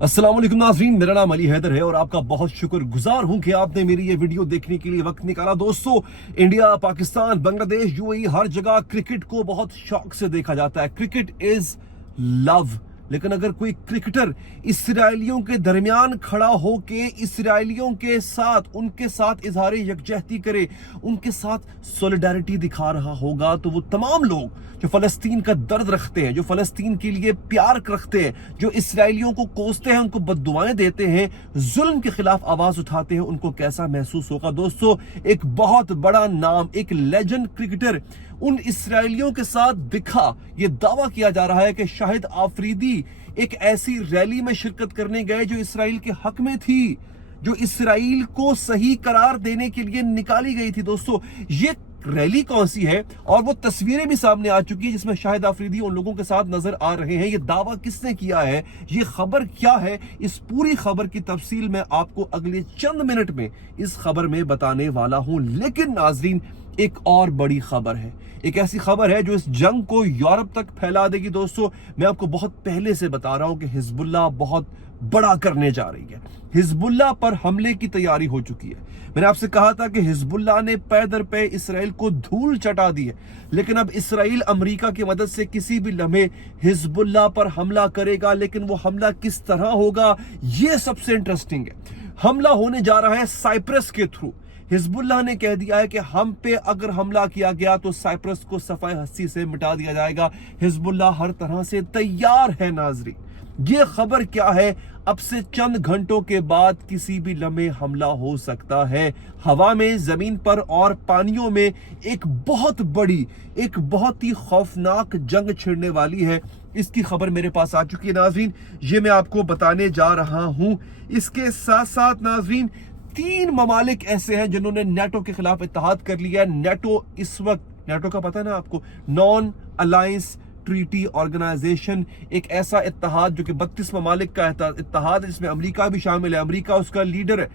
अस्सलाम वालेकुम नाज़रीन, मेरा नाम अली हैदर है और आपका बहुत शुक्रगुजार हूं कि आपने मेरी ये वीडियो देखने के लिए वक्त निकाला। दोस्तों, इंडिया, पाकिस्तान, बांग्लादेश, यूएई, हर जगह क्रिकेट को बहुत शौक से देखा जाता है। Cricket is love. लेकिन अगर कोई क्रिकेटर इसराइलियों के दरमियान खड़ा होके इसराइलियों के साथ उनके साथ इजहार यकजहती करे, उनके साथ सॉलिडारिटी दिखा रहा होगा, तो वो तमाम लोग जो फलस्तीन का दर्द रखते हैं, जो फलस्तीन के लिए प्यार रखते हैं, जो इसराइलियों को कोसते हैं, उनको बद्दुआएं देते हैं, जुल्म के खिलाफ आवाज उठाते हैं, उनको कैसा महसूस होगा। दोस्तों, एक बहुत बड़ा नाम, एक लेजेंड क्रिकेटर उन इसराइलियों के साथ दिखा। ये दावा किया जा रहा है कि शाहिद आफरीदी एक ऐसी रैली में शिरकत करने गए जो इसराइल के हक में थी, जो इसराइल को सही करार देने के लिए निकाली गई थी। दोस्तों, ये रैली कौन सी है और वो तस्वीरें भी सामने आ चुकी है जिसमें शाहिद आफरीदी उन लोगों के साथ नजर आ रहे हैं। ये दावा किसने किया है, ये खबर क्या है, इस पूरी खबर की तफसील मैं आपको अगले चंद मिनट में इस खबर में बताने वाला हूं। लेकिन नाजरीन, एक और बड़ी खबर है, एक ऐसी खबर है जो इस जंग को यूरोप तक फैला देगी। दोस्तों, मैं आपको बहुत पहले से बता रहा हूं कि हिजबुल्लाह बहुत बड़ा करने जा रही है। हिजबुल्लाह पर हमले की तैयारी हो चुकी है। मैंने आपसे कहा था कि हिजबुल्लाह ने पै दर पे इसराइल को धूल चटा दी है, लेकिन अब इसराइल अमेरिका की मदद से किसी भी लम्हे हिजबुल्लाह पर हमला करेगा। लेकिन वो हमला किस तरह होगा, ये सबसे इंटरेस्टिंग है। हमला होने जा रहा है साइप्रस के थ्रू। हिजबुल्लाह ने कह दिया है कि हम पे अगर हमला किया गया तो साइप्रस को सफाई हस्ती से मिटा दिया जाएगा। हिजबुल्लाह हर तरह से तैयार है। नाजरीन, ये खबर क्या है? अब से चंद घंटों के बाद किसी भी लम्हे हमला हो सकता है। हवा में, जमीन पर और पानियों में एक बहुत बड़ी, एक बहुत ही खौफनाक जंग छिड़ने वाली है। इसकी खबर मेरे पास आ चुकी है नाजरीन, ये मैं आपको बताने जा रहा हूं। इसके साथ साथ नाजरीन, 3 ममालिक ऐसे हैं जिन्होंने नेटो के खिलाफ इत्तेहाद कर लिया है। नेटो इस वक्त, नेटो का पता है ना आपको, नॉन अलायंस ट्रीटी ऑर्गेनाइजेशन, एक ऐसा इत्तेहाद जो कि 32 ममालिक का इत्तेहाद है, जिसमें अमेरिका भी शामिल है। अमेरिका उसका लीडर है।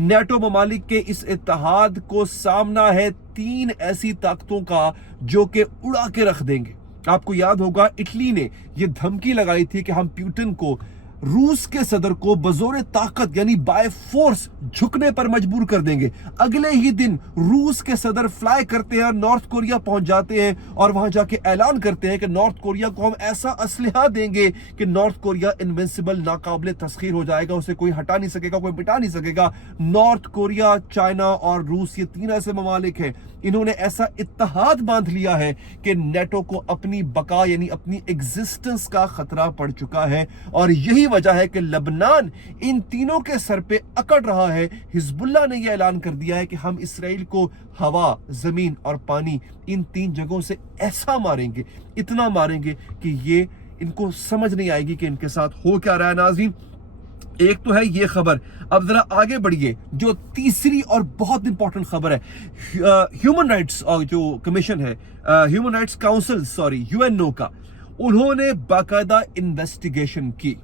नेटो ममालिक के इस इत्तेहाद को सामना है 3 ऐसी ताकतों का जो कि उड़ा के रख देंगे। आपको याद होगा, इटली ने यह धमकी लगाई थी कि हम पुतिन को, रूस के सदर को बजोरे ताकत यानी बाय फोर्स झुकने पर मजबूर कर देंगे। अगले ही दिन रूस के सदर फ्लाई करते हैं, नॉर्थ कोरिया पहुंच जाते हैं और वहां जाके ऐलान करते हैं कि नॉर्थ कोरिया को हम ऐसा असलहा देंगे कि नॉर्थ कोरिया इनविंसिबल, नाकाबिले तस्खीर हो जाएगा, उसे कोई हटा नहीं सकेगा, कोई मिटा नहीं सकेगा। नॉर्थ कोरिया, चाइना और रूस, ये 3 ऐसे ममालिक हैं, इन्होंने ऐसा इत्तेहाद बांध लिया है कि नेटो को अपनी बका यानी अपनी एग्जिस्टेंस का खतरा पड़ चुका है। और यही वजह है कि लबनान इन तीनों के सर पे अकड़ रहा है। हिजबुल्लाह ने यह ऐलान कर दिया है कि हम इसराइल को हवा, जमीन और पानी, इन 3 जगहों से ऐसा मारेंगे, इतना मारेंगे कि ये इनको समझ नहीं आएगी कि इनके साथ हो क्या रहा है। नाज़रीन, एक तो है ये खबर। अब जरा आगे बढ़िए, जो तीसरी और बहुत इंपॉर्टेंट खबर है, ह्यूमन राइट्स जो कमीशन है, human rights council, sorry, UNO का, उन्होंने बाकायदा इन्वेस्टिगेशन की।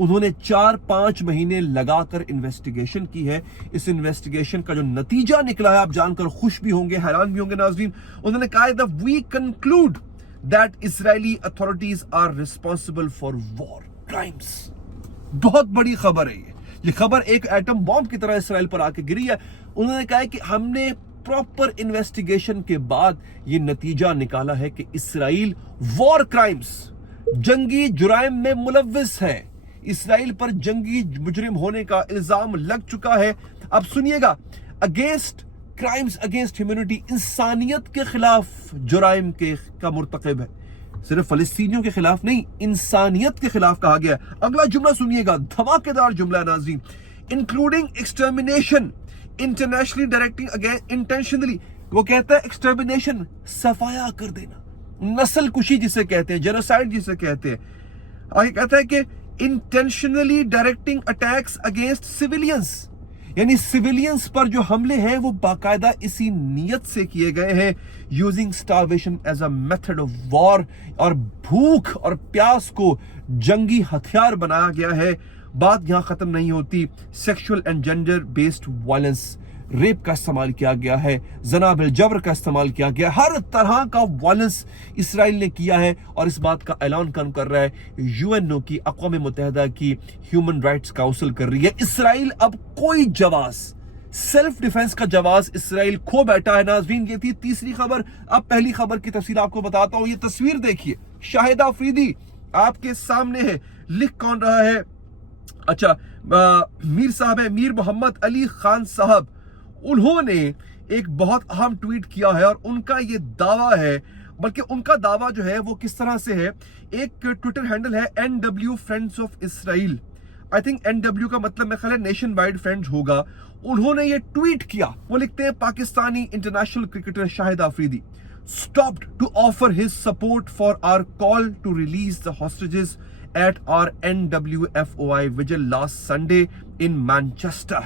उन्होंने 4-5 महीने लगाकर इन्वेस्टिगेशन की है। इस इन्वेस्टिगेशन का जो नतीजा निकला है, आप जानकर खुश भी होंगे, हैरान भी होंगे नाज़रीन। उन्होंने कहा है, we conclude that Israeli authorities are responsible for war crimes. बहुत बड़ी खबर है ये खबर एक एटम बॉम्ब की तरह इसराइल पर आके गिरी है। उन्होंने कहा है कि हमने प्रॉपर इन्वेस्टिगेशन के बाद ये नतीजा निकाला है कि इसराइल वॉर क्राइम्स, जंगी जुराइम में मुलव्विस है। इसराइल पर जंगी मुजरिम होने का इल्जाम लग चुका है। अब सुनिएगा, अगेंस्ट क्राइम्स अगेंस्ट ह्यूमैनिटी, इंसानियत के खिलाफ जुराइम का मुर्तकिब है। सिर्फ फलस्तीनियों के खिलाफ नहीं, इंसानियत के खिलाफ कहा गया। अगला जुमला सुनिएगा, धमाकेदार जुमला नाज़रीन, including extermination, internationally directing against intentionally. वो कहता है एक्सटर्मिनेशन, सफाया कर देना, नस्ल कुशी जिसे कहते हैं, जेनोसाइड जिसे कहते हैं। आगे कहता है कि intentionally directing attacks against civilians, यानी सिविलियंस पर जो हमले हैं वो बाकायदा इसी नीयत से किए गए हैं, using starvation as a method of war, और भूख और प्यास को जंगी हथियार बनाया गया है। बात यहां खत्म नहीं होती, sexual and gender based violence, rape का इस्तेमाल किया गया है, जना बिल जबर का इस्तेमाल किया गया, हर तरह का वायलेंस इसराइल ने किया है। और इस बात का ऐलान कर रहा है यूएनओ की, अक़वाम मुत्तहिदा की ह्यूमन राइट्स काउंसिल कर रही है। इसराइल अब कोई जवाब, सेल्फ डिफेंस का जवाब इसराइल खो बैठा है। नाज़रीन, ये थी तीसरी खबर। अब पहली खबर की तफसील आपको बताता हूं। ये तस्वीर देखिए, शाहिद आफरीदी आपके सामने है। लिख कौन रहा है? अच्छा, मीर साहब है, मीर मोहम्मद अली खान साहब। उन्होंने एक बहुत अहम ट्वीट किया है और उनका ये दावा है, बल्कि उनका दावा जो है वो किस तरह से है। एक ट्विटर हैंडल है NW friends of Israel. I think NW का मतलब मैं ख्याल है नेशन वाइड फ्रेंड्स होगा। उन्होंने ये ट्वीट किया, वो लिखते हैं Pakistani international cricketer Shahid Afridi stopped to offer his support for our call to release the hostages at our NWFOI vigil last Sunday in Manchester।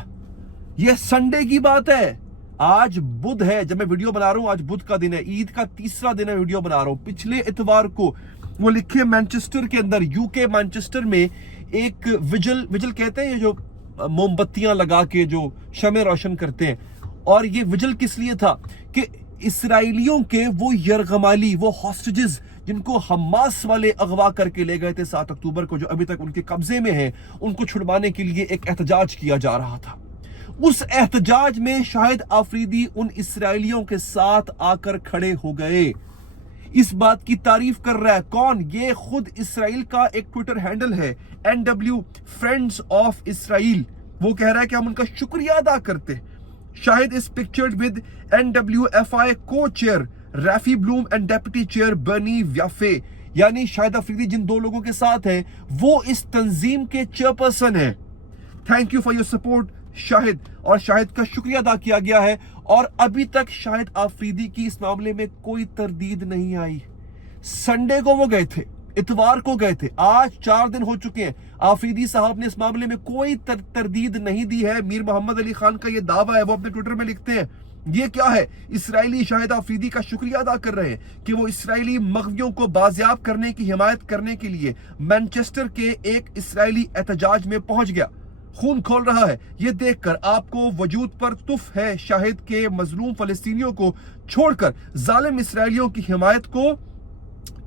ये संडे की बात है, आज बुध है जब मैं वीडियो बना रहा हूं। आज बुध का दिन है, ईद का तीसरा दिन है, वीडियो बना रहा हूं। पिछले इतवार को वो लिखे मैनचेस्टर के अंदर, यूके मैनचेस्टर में एक विजिल कहते हैं ये जो मोमबत्तियां लगा के जो शमे रोशन करते हैं। और ये विजिल किस लिए था कि इसराइलियों के वो यरगमाली, वो हॉस्टेजेस जिनको हमास वाले अगवा करके ले गए थे 7 अक्टूबर को, जो अभी तक उनके कब्जे में हैं, उनको छुड़वाने के लिए एक एहतजाज किया जा रहा था। उस एहतजाज में शाहिद आफरीदी उन इसराइलियों के साथ आकर खड़े हो गए। इस बात की तारीफ कर रहा है कौन? ये खुद इसराइल का एक ट्विटर हैंडल है, NW फ्रेंड्स ऑफ इसराइल। वो कह रहा है कि हम उनका शुक्रिया अदा करते हैं। Shahid is pictured with NWFI co-chair Raffi Bloom and deputy chair Bernie व्याफे। यानी शाहिद अफरीदी जिन दो लोगों के साथ हैं वो इस तंजीम के चेयरपर्सन है। Thank you for your support Shahid. और शाहिद का शुक्रिया अदा किया गया है। और अभी तक शाहिद आफरीदी की इस मामले में कोई तरदीद नहीं आई। संडे को वो गए थे, इतवार को गए थे, आज 4 दिन हो चुके हैं। आफरीदी साहब ने इस मामले में कोई तरदीद नहीं दी है। मीर मोहम्मद अली खान का ये दावा है, वो अपने ट्विटर में लिखते हैं। ये क्या है? इसराइली शाहिद आफरीदी का शुक्रिया अदा कर रहे हैं कि वो इसराइली मग़वियों को बाजियाब करने की हिमायत करने के लिए मैनचेस्टर के एक इसराइली एहतजाज में पहुंच गया। खून खोल रहा है। ये देखकर आपको वजूद पर तुफ है। शाहिद के मजलूम फलस्तीनियों को छोड़कर जालिम इसराइलियों की हिमायत को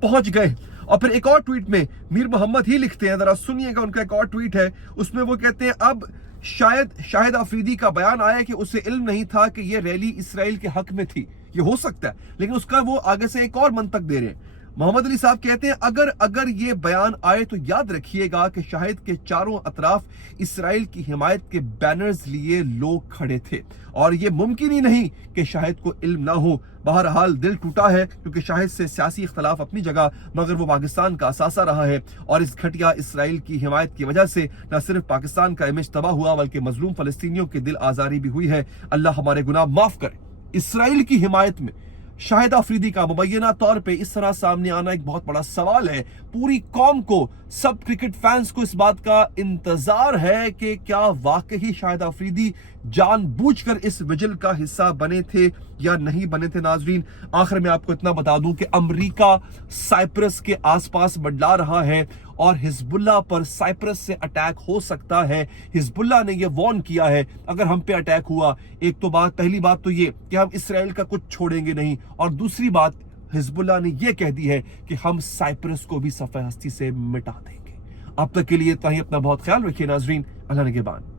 पहुंच गए। और फिर एक और ट्वीट में मीर मोहम्मद ही लिखते हैं, जरा सुनिएगा, उनका एक और ट्वीट है, उसमें वो कहते हैं अब शाहिद आफरीदी का बयान आया कि उसे इल्म नहीं था कि ये रैली इसराइल के हक में थी। ये हो सकता है, लेकिन उसका वो आगे से एक और मंतक दे रहे हैं। मोहम्मद अली साहब कहते हैं अगर ये बयान आए तो याद रखिएगा कि शाहिद के चारों अतराफ इसराइल की हिमायत के बैनर्स लिए लोग खड़े थे और ये मुमकिन ही नहीं कि शाहिद को इल्म ना हो। बहरहाल दिल टूटा है क्योंकि शाहिद से सियासी इख्तलाफ अपनी जगह, मगर वो पाकिस्तान का असासा रहा है और इस घटिया इसराइल की हिमायत की वजह से न सिर्फ पाकिस्तान का इमेज तबाह हुआ बल्कि मजलूम फलस्तीनियों की दिल आजारी भी हुई है। अल्लाह हमारे गुनाह माफ करे। इसराइल की हिमायत में शाहिद आफरीदी का मुबैना तौर पे इस तरह सामने आना एक बहुत बड़ा सवाल है। पूरी कौम को, सब क्रिकेट फैंस को इस बात का इंतजार है कि क्या वाकई शाहिद आफरीदी जानबूझकर इस विजिल का हिस्सा बने थे या नहीं बने थे। नाजरीन, आखिर में आपको इतना बता दूं कि अमेरिका साइप्रस के आसपास मंडला रहा है और हिजबुल्लाह पर साइप्रस से अटैक हो सकता है। हिजबुल्लाह ने यह वार्न किया है अगर हम पे अटैक हुआ, एक तो पहली बात तो ये कि हम इसराइल का कुछ छोड़ेंगे नहीं, और दूसरी बात हिजबुल्लाह ने यह कह दी है कि हम साइप्रस को भी सफ़े हस्ती से मिटा देंगे। अब तक के लिए इतना ही। अपना बहुत ख्याल रखिए नाजरीन। अल्लाह निगहबान।